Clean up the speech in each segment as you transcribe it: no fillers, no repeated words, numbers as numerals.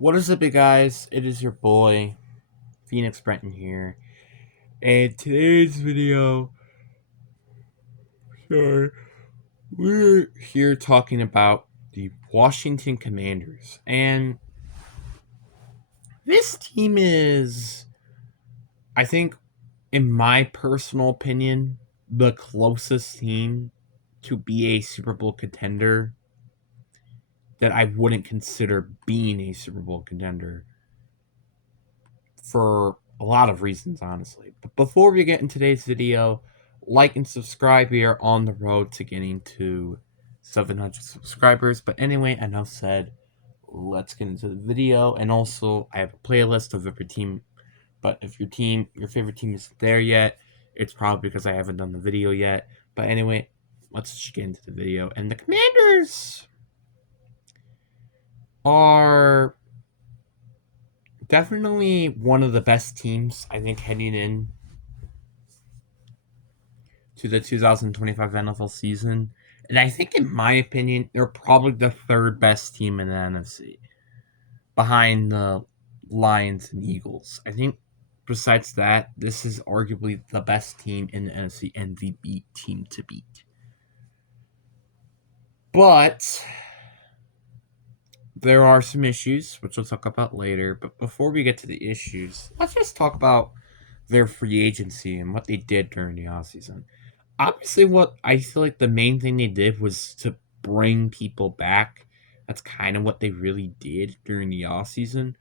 What is up, you guys? It is your boy, Phoenix Brenton here. And today's video, sorry, we're here talking about the Washington Commanders. And this team is, I think, in my personal opinion, the closest team to be a Super Bowl contender that I wouldn't consider being a Super Bowl contender for a lot of reasons, honestly. But before we get in today's video, like and subscribe. We are on the road to getting to 700 subscribers. But anyway, enough said. Let's get into the video. And also, I have a playlist of every team. But if your favorite team isn't there yet, it's probably because I haven't done the video yet. But anyway, let's just get into the video. And the Commanders are definitely one of the best teams, I think, heading in to the 2025 NFL season. And I think, in my opinion, they're probably the third best team in the NFC behind the Lions and Eagles. I think, besides that, this is arguably the best team in the NFC and the team to beat. But there are some issues, which we'll talk about later. But before we get to the issues, let's just talk about their free agency and what they did during the offseason. Obviously, what I feel like the main thing they did was to bring people back. That's kind of what they really did during the offseason.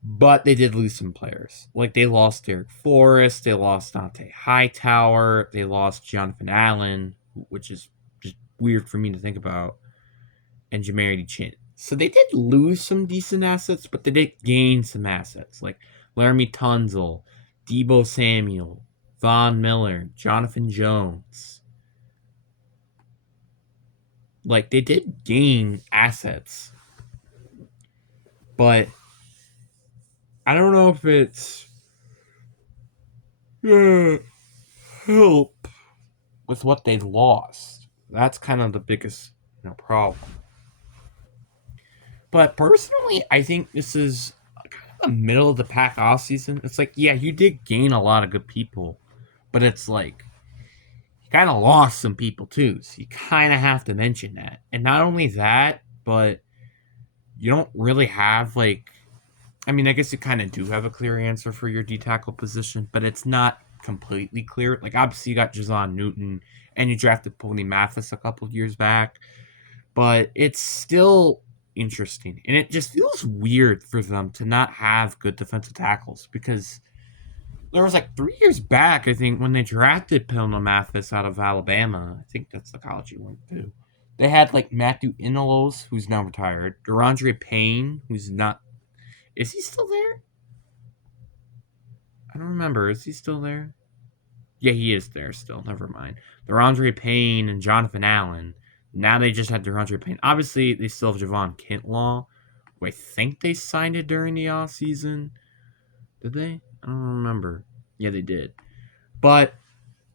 But they did lose some players. Like, they lost Derek Forrest, they lost Dante Hightower, they lost Jonathan Allen, which is just weird for me to think about, and Jamarity Chin. So they did lose some decent assets, but they did gain some assets, like Laramie Tunzel, Debo Samuel, Von Miller, Jonathan Jones. Like, they did gain assets, but I don't know if it's help with what they lost. That's kind of the biggest problem. But personally, I think this is kind of a middle of the pack off season. It's like, yeah, you did gain a lot of good people, but it's like you kind of lost some people too. So you kind of have to mention that. And not only that, but you don't really have I mean, I guess you kind of do have a clear answer for your D tackle position, but it's not completely clear. Like, obviously, you got Jazon Newton, and you drafted Pony Mathis a couple of years back, but it's still interesting. And it just feels weird for them to not have good defensive tackles because there was 3 years back, I think, when they drafted Pony Mathis out of Alabama. I think that's the college he went to. They had Matthew Inalos, who's now retired, DeRondre Payne, who's not. Is he still there? I don't remember. Is he still there? Yeah, he is there still. Never mind. DeRondre Payne and Jonathan Allen. Now they just had DeRondre Payne. Obviously, they still have Javon Kintlaw, who I think they signed it during the offseason. Did they? I don't remember. Yeah, they did. But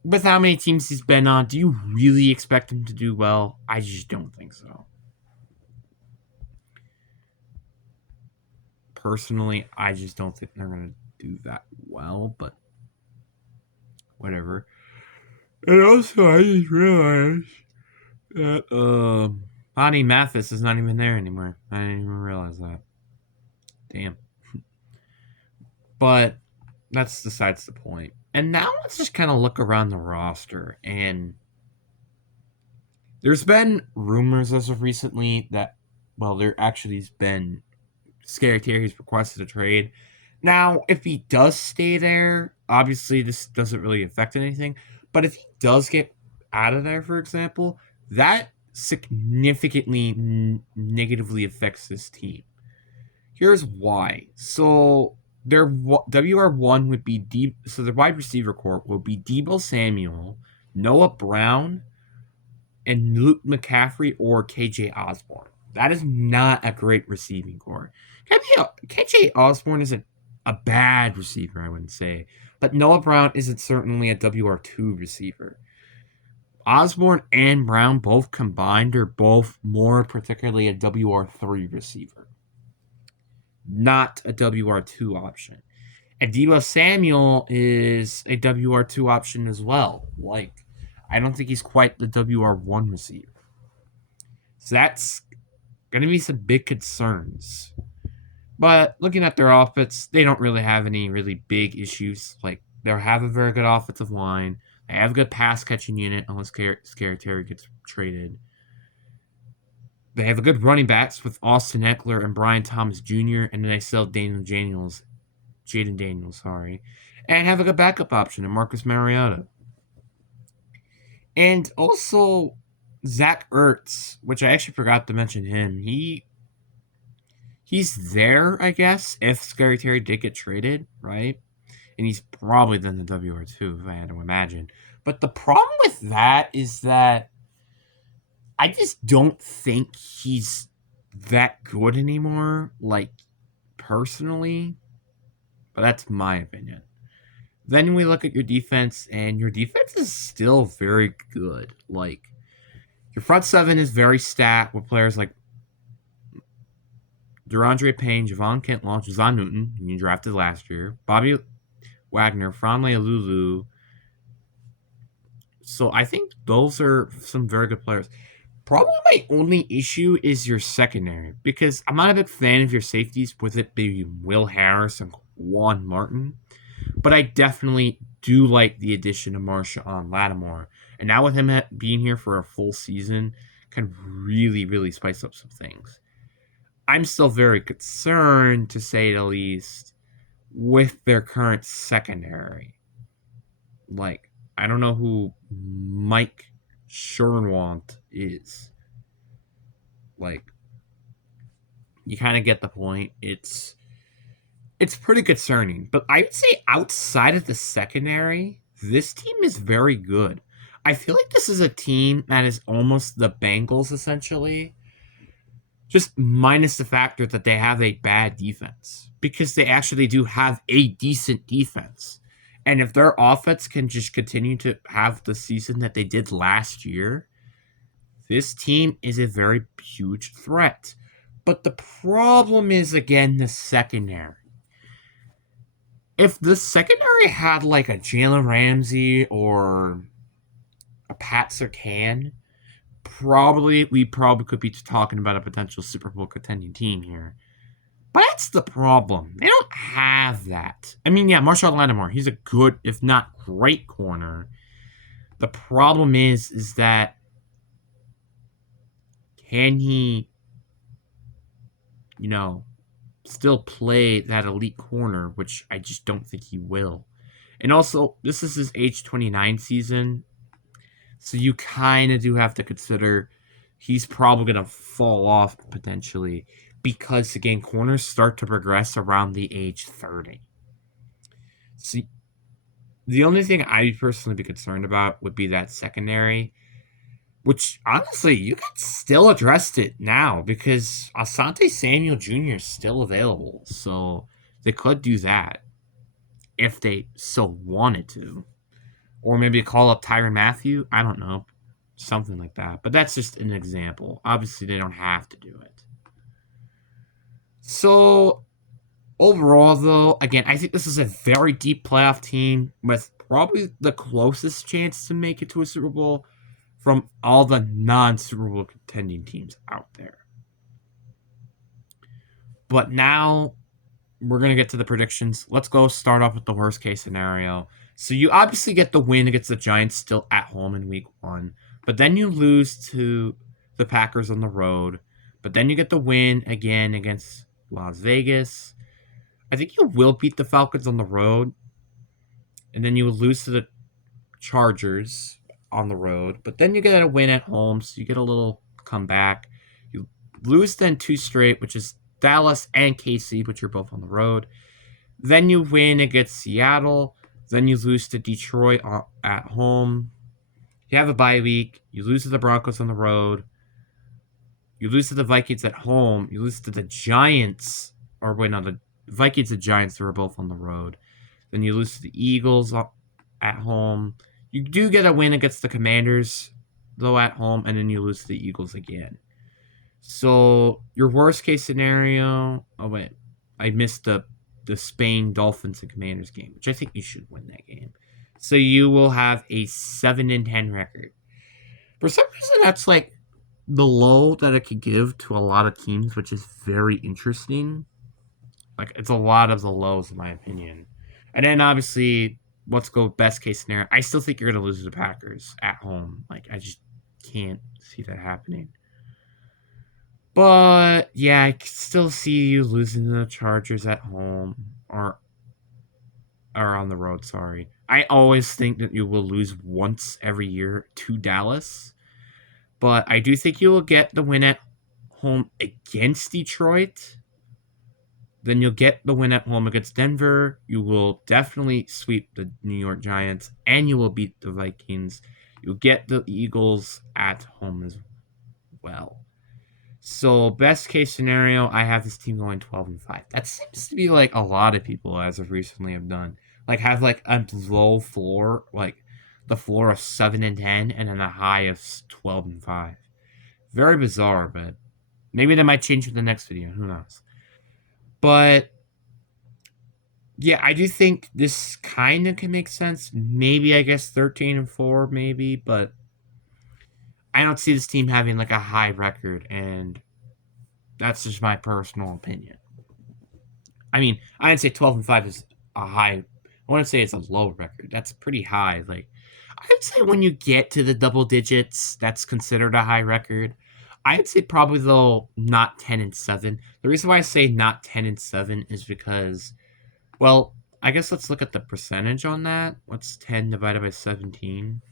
with how many teams he's been on, do you really expect him to do well? I just don't think so. Personally, I just don't think they're going to do that well, but whatever. And also, I just realized that Bonnie Mathis is not even there anymore. I didn't even realize that. Damn. But that's besides the point. And now let's just kind of look around the roster. And there's been rumors as of recently that, well, there actually has been Scary Terry's requested a trade. Now, if he does stay there, obviously this doesn't really affect anything. But if he does get out of there, for example, that significantly negatively affects this team. Here's why. So their WR1 would be so their wide receiver corps will be Debo Samuel, Noah Brown, and Luke McCaffrey or KJ Osborne. That is not a great receiving corps. KJ Osborne isn't a bad receiver, I wouldn't say. But Noah Brown isn't certainly a WR2 receiver. Osborne and Brown both combined are both more particularly a WR3 receiver. not a WR2 option. And Debo Samuel is a WR2 option as well. Like, I don't think he's quite the WR1 receiver. So that's going to be some big concerns. But looking at their offense, they don't really have any really big issues. Like, they have a very good offensive line. They have a good pass catching unit unless Scary Terry gets traded. They have a good running backs with Austin Eckler and Brian Thomas Jr. And then they still have Jaden Daniels, and have a good backup option in Marcus Mariota. And also Zach Ertz, which I actually forgot to mention him. He's there, I guess, if Scary Terry did get traded, right? And he's probably then the WR2, if I had to imagine. But the problem with that is that I just don't think he's that good anymore, like, personally. But that's my opinion. Then we look at your defense, and your defense is still very good. Like, your front seven is very stacked with players like DeAndre Payne, Javon Kinlaw, Jazon Newton, who you drafted last year, Bobby Wagner, Franley Alulu. So I think those are some very good players. Probably my only issue is your secondary, because I'm not a big fan of your safeties, with it being Will Harris and Juan Martin. But I definitely do like the addition of Marshawn Lattimore. And now with him being here for a full season, can really, really spice up some things. I'm still very concerned, to say the least, with their current secondary. Like, I don't know who Mike Sherwant is. Like, you kind of get the point. It's pretty concerning. But I would say outside of the secondary, this team is very good. I feel like this is a team that is almost the Bengals, essentially. Just minus the factor that they have a bad defense. Because they actually do have a decent defense. And if their offense can just continue to have the season that they did last year, this team is a very huge threat. But the problem is, again, the secondary. If the secondary had like a Jalen Ramsey or a Pat Surtain, we probably could be talking about a potential Super Bowl contending team here. But that's the problem. They don't have that. I mean, yeah, Marshawn Lattimore, he's a good, if not great, corner. The problem is that can he, still play that elite corner, which I just don't think he will. And also, this is his age 29 season, so you kind of do have to consider he's probably going to fall off potentially, because, again, corners start to progress around the age 30. So the only thing I'd personally be concerned about would be that secondary, which, honestly, you could still address it now, because Asante Samuel Jr. is still available. So they could do that if they so wanted to. Or maybe call up Tyrann Mathieu. I don't know. Something like that. But that's just an example. Obviously, they don't have to do it. So, overall, though, again, I think this is a very deep playoff team with probably the closest chance to make it to a Super Bowl from all the non-Super Bowl contending teams out there. But now we're going to get to the predictions. Let's go start off with the worst case scenario. So you obviously get the win against the Giants still at home in week 1. But then you lose to the Packers on the road. But then you get the win again against Las Vegas. I think you will beat the Falcons on the road. And then you will lose to the Chargers on the road. But then you get a win at home, so you get a little comeback. You lose then 2 straight, which is Dallas and KC, which are both on the road. Then you win against Seattle. Then you lose to Detroit at home. You have a bye week. You lose to the Broncos on the road. You lose to the Vikings at home. You lose to the Giants. The Vikings and Giants were both on the road. Then you lose to the Eagles at home. You do get a win against the Commanders, though, at home. And then you lose to the Eagles again. So, your worst case scenario... Oh, wait. I missed the Spain Dolphins and Commanders game, which I think you should win that game. So you will have a 7-10 record. For some reason, that's like the low that it could give to a lot of teams, which is very interesting. Like it's a lot of the lows, in my opinion. And then obviously, let's go best case scenario. I still think you're gonna lose to the Packers at home. Like I just can't see that happening. But yeah, I can still see you losing to the Chargers at home or on the road. Sorry, I always think that you will lose once every year to Dallas, but I do think you will get the win at home against Detroit. Then you'll get the win at home against Denver. You will definitely sweep the New York Giants, and you will beat the Vikings. You'll get the Eagles at home as well. So best case scenario, I have this team going 12-5. That seems to be like a lot of people as of recently have done. Like have like a low floor, like the floor of 7-10, and then a high of 12-5. Very bizarre, but maybe that might change with the next video. Who knows? But yeah, I do think this kind of can make sense. Maybe I guess 13-4, maybe, but I don't see this team having like a high record, and that's just my personal opinion. I mean, I didn't say 12-5 is a high. I want to say it's a low record. That's pretty high. Like, I'd say when you get to the double digits, that's considered a high record. I'd say probably though not 10-7. The reason why I say not 10-7 is because, well, I guess let's look at the percentage on that. What's 10 divided by 17?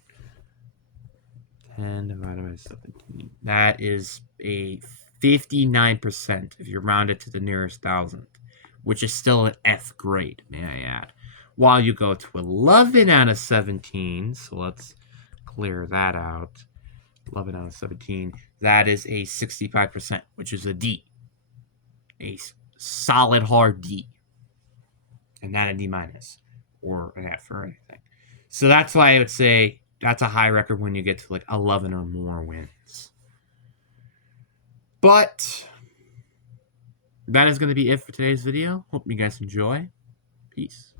10 divided by 17. That is a 59% if you round it to the nearest thousandth, which is still an F grade, may I add. While you go to 11 out of 17, so let's clear that out. 11 out of 17, that is a 65%, which is a D. A solid hard D. And not a D minus or an F or anything. So that's why I would say that's a high record when you get to like 11 or more wins. But that is going to be it for today's video. Hope you guys enjoy. Peace.